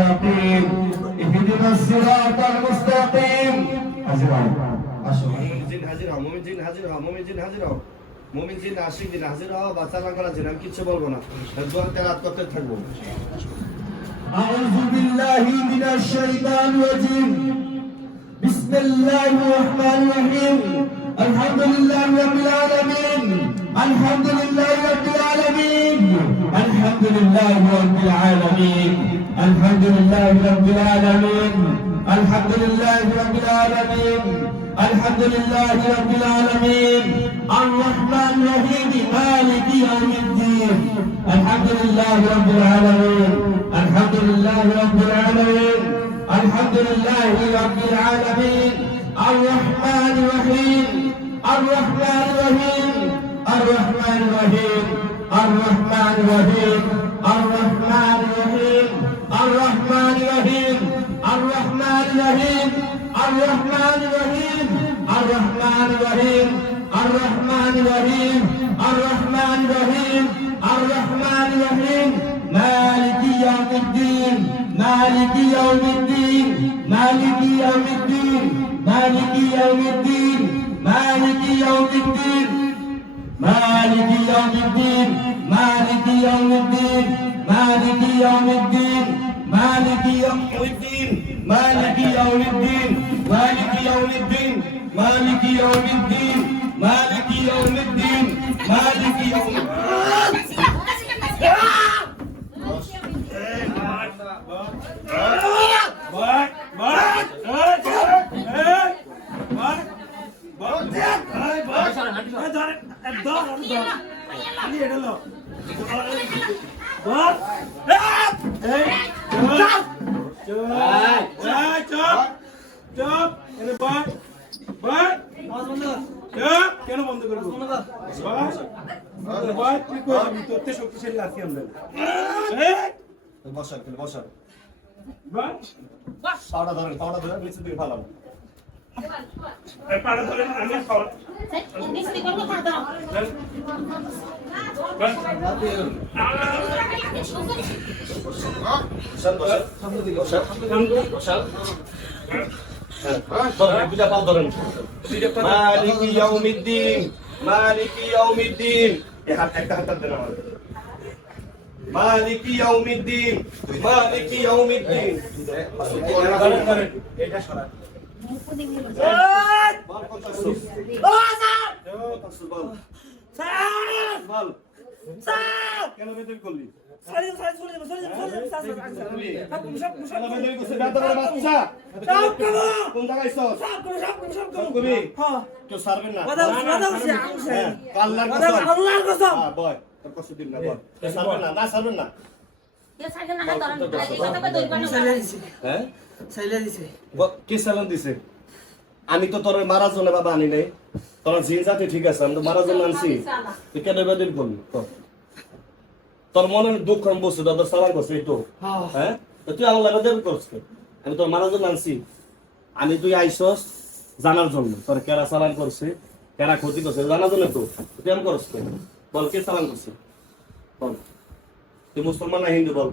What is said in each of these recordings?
المستقيم اهدنا الصراط المستقيم মুমিন জিন আশিক দিন হাজির হও বাচ্চা করা জিন আমি কিছু বলবো না দোয়া তেলাওয়াত করতে থাকবো أعوذ بالله من الشيطان الرجيم بسم الله الرحمن الرحيم الحمد لله رب العالمين الحمد لله رب العالمين الحمد لله رب العالمين الحمد لله رب العالمين الحمد لله رب العالمين الحمد لله رب العالمين الرحمن الرحيم مالك يوم الدين الحمد لله رب العالمين الحمد لله رب العالمين الحمد لله رب العالمين الرحمن الرحيم الرحمن الرحيم الرحمن الرحيم الرحمن الرحيم الرحمن الرحيم الرحمن الرحيم الرحمن الرحيم الرحمن الرحيم الرحمن الرحيم الرحمن الرحيم الرحمن الرحيم الرحمن الرحيم مالك يوم الدين مالك يوم الدين مالك يوم الدين مالك يوم الدين مالك يوم الدين مالك يوم الدين مالك يوم الدين مالك يوم الدين مالك يوم الدين مالك يوم الدين مالك يوم الدين مالك يوم الدين مالك يوم الدين مالك يوم কেন বন্ধ করবো শক্তিশালী আছি আমরা বসান বসান পাউডার ধরেন নিচে দিকে ফালান পাড়া ধরে আমি মালিকি ইয়াউমিদ্দিন মালিকি ইয়াউমিদ্দিন একটা হাত দেন আমার মালিকি ইয়াউমিদ্দিন মালিকি ইয়াউমিদ্দিন এটা সরা কেন বেতন করলি কোন জায়গায় কেউ সারবেন না আল্লাহর কসম বয় তোর কষ্ট দিন না বল সারবেন না সারবেন না কে সালাম দিছে আমি তো তোর মারার জন্য বাবা আনি নাই তোর জিন জাতি ঠিক আছে আমি তো মারার জন্য আনছি তুই কেন বেদিন করলি তোর মনের দুঃখ আমি বসে তোর সালাম করছি এই তো হ্যাঁ তুই আল্লাহ বেদিন করছিস আমি তোর মারার জন্য আনছি আমি তুই আইসস জানার জন্য তোর কেরা সালাম করছে কেরা ক্ষতি করছে জানার জন্য তো তুই আমি করছ বল কে সালাম করছে বল তুই মুসলমান না হিন্দু বল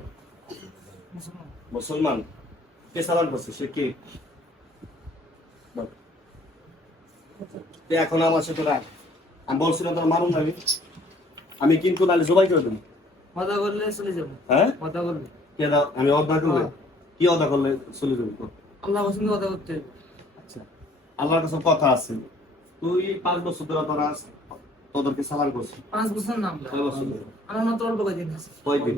মুসলমান কে সালাম করছে সে কে এখন আমার সাথে রাখ আমি বলছিলাম তোর মারুন যাবি আমি কিন্তু নালে জবাই করে দেবো কথা বললে চলে যাবো হ্যাঁ কথা বললে কে দাও আমি অদা করলে কি অদা করলে চলে যাবো আল্লাহ পছন্দ কথা করতে আচ্ছা আল্লাহর কাছে কথা আছে তুই 5 বছর ধরে তোরা তোদেরকে সালাম করছিস 5 বছর নাম 6 বছর ধরে আমার মতো অল্প কদিন আছে কয়দিন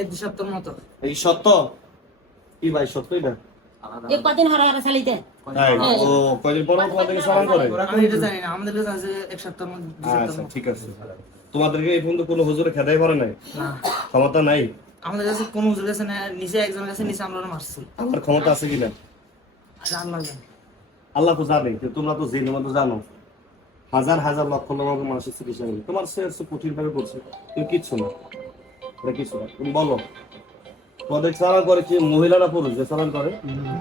এক দু সপ্তাহের মতো এই সত্য কি ভাই সত্যই না এক কদিন হরা হরা চালিতে ও কয়দিন পর তোমাদেরকে সালাম করে আমি এটা জানি না আমাদের কাছে আছে এক সপ্তাহের মধ্যে দু আচ্ছা সপ্তাহের ঠিক আছে তোমাদেরকে এই পর্যন্ত কোনো হুজুরে খেদাই করে নাই না ক্ষমতা নাই আমাদের কাছে কোন হুজুর কাছে না নিচে একজনের কাছে নিচে আমরা মারছি আমার ক্ষমতা আছে কিনা আর আল্লাহ জানে আল্লাহ তো জানে কিন্তু তোমরা তো জেনে মতো জানো হাজার হাজার লক্ষ লক্ষ মানুষের চিকিৎসা নেই তোমার সে কঠিন ভাবে করছে তুমি কিচ্ছু না এটা কিছু না তুমি বলো তোমাদের চালান করে কি মহিলা না পুরুষ যে চালান করে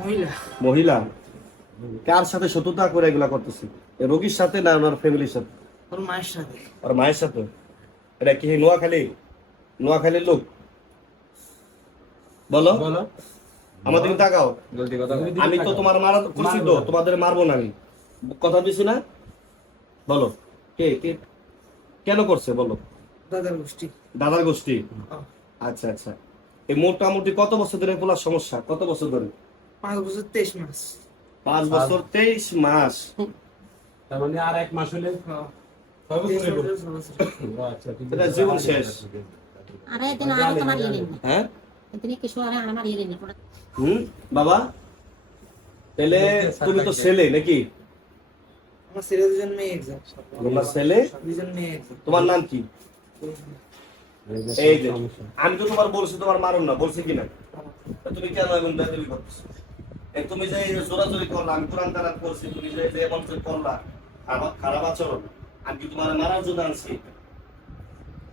মহিলা মহিলা কার সাথে শত্রুতা করে এগুলা করতেছে রোগীর সাথে না ওনার ফ্যামিলির সাথে ওর মায়ের সাথে আর মায়ের সাথে এটা কি নোয়াখালীর লোক বলো বলো আমাদের তাকাও। জলদি কথা বলো। আমি তো তোমার মারা করছি তো, তোমাদের মারবো না আমি, কথা দিছি না। বলো কে কে কেন করছে বলো। দাদার গোষ্ঠী। দাদার গোষ্ঠী। হ্যাঁ। আচ্ছা আচ্ছা, এই মোটামুটি কত বছর ধরে পোলার সমস্যা, কত বছর ধরে? 5 বছর 23 মাস। 5 বছর 23 মাস। তার মানে আর 1 মাস হলে হ্যাঁ। 6 বছর 23 হইবো। বছর, 6 বছর। আচ্ছা ঠিক এটা আছে। জীবন শেষ। আরে এদিন আগে তোমার ইয়ে নেই হ্যাঁ এদিন কিছু আরে আমার ইয়ে নেই বাবা, তাহলে তুমি তো ছেলে নাকি? আমার ছেলে 2 মেয়ে একজন। তোমার ছেলে 2 মেয়ে একজন। তোমার নাম কি? এই যে আমি তো তোমার বলছি তোমার মারুন না, বলছি কিনা? তা তুমি কেন এমন বেদবি করতেছো? এই তুমি যে এই জোরাজোরি করলা, আমি কোরআন তালাত করছি, তুমি যে যে এমন যে করলা, খারাপ আচরণ, আমি কি তোমার মারার জন্য আনছি?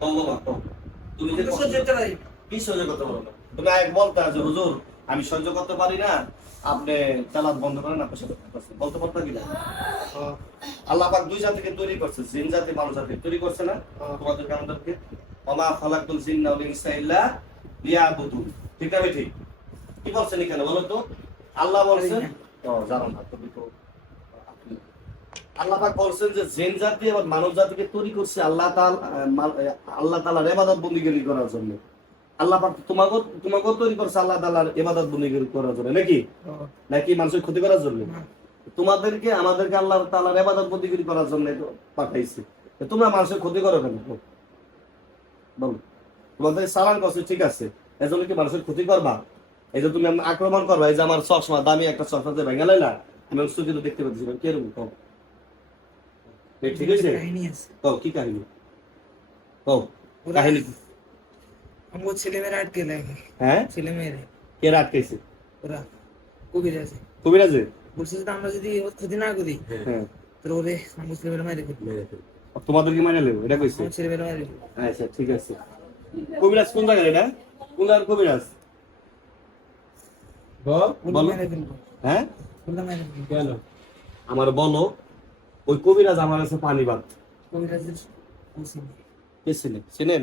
কও বাবা, কও। তুমি যে আমি সহ্য করতে পারি। কি সহ্য করতে পারো না? তুমি এক বলতে যে হুজুর আমি সহ্য করতে পারি না, আপনি তালাত বন্ধ করেন, আপনার সাথে কথা আছে। বলতে পারতা কিনা? আল্লাহ পাক 2 জাতিকে তৈরি করছে, জিন জাতি মানুষ জাতি তৈরি করছে না তোমাদেরকে আমাদেরকে। ওমা খালাকতুল জিন্না ওয়াল ইনসা ইল্লা লিয়াবুদুন। ঠিক না ঠিক? কি বলছেন এখানে বলো তো? আল্লাহ বলছেন জানো না তুমি তো। আল্লাহ পাক বলছেন যে জিন জাতি এবং মানব জাতিকে তৈরি করছে আল্লাহ তাআলার ইবাদত বন্দেগী করার জন্য। আল্লাহ পাক তোমাকে তৈরি করছে আল্লাহ তাআলার ইবাদত বন্দেগী করার জন্য নাকি? নাকি মানুষের ক্ষতি করার জন্য? তোমাদেরকে আমাদেরকে আল্লাহ তাআলার ইবাদত বন্দেগী করার জন্য পাঠাইছে। তোমরা মানুষের ক্ষতি করো কেন? বলো, তোমাদের সালাম করছে ঠিক আছে, এজন্য কি মানুষের ক্ষতি করবা? এই যে তুমি আক্রমণ করবা, এই যে আমার চশমা, দামি একটা চশমা যে ভেঙে লাইলা, আমি সুযোগ দেখতে পাচ্ছি কি এরকম কও। ঠিক আছে, কাহিনী আছে। কও কি কাহিনী, কও কাহিনী কি? আমার ছেলে মেয়েরা আটকে লাগে। হ্যাঁ, ছেলে মেয়েরা কে আটকাইছে? ওরা কবিরাজে কবিরাজে? বলছে যে আমরা যদি ওর ক্ষতি না করি হ্যাঁ, তাহলে ওরে আমার ছেলে মেয়েরা মারি ফেলবে। তোমাদের কি মানে নেব এটা কইছে? আমার ছেলে মেয়েরা মারি ফেলবে। আচ্ছা ঠিক আছে। কবিরাজ কোন জায়গায় এটা? কোন জায়গার কবিরাজ? বল ওরা বলো। মারি ফেলবে। হ্যাঁ, ওরা মারি ফেলবে। কেন? আমার বলো, ওই কবিরাজ আমার কাছে পানি বাদ কবিরাজের বলছি। কে ছিলেন? চিনেন?